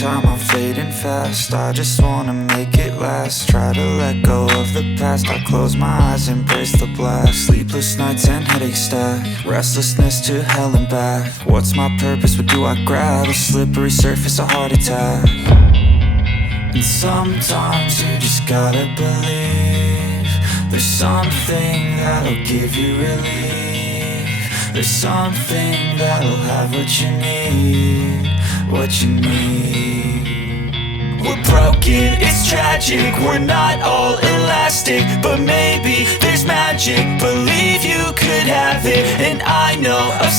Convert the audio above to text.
time, I'm fading fast. I just wanna make it last. Try to let go of the past. I close my eyes, embrace the blast. Sleepless nights and headaches stack. Restlessness to hell and back. What's my purpose, what do I grab? A slippery surface, a heart attack. And sometimes you just gotta believe there's something that'll give you relief. There's something that'll have what you need, what you need. We're broken, it's tragic, we're not all elastic, but maybe there's magic. Believe you could have it, and I know of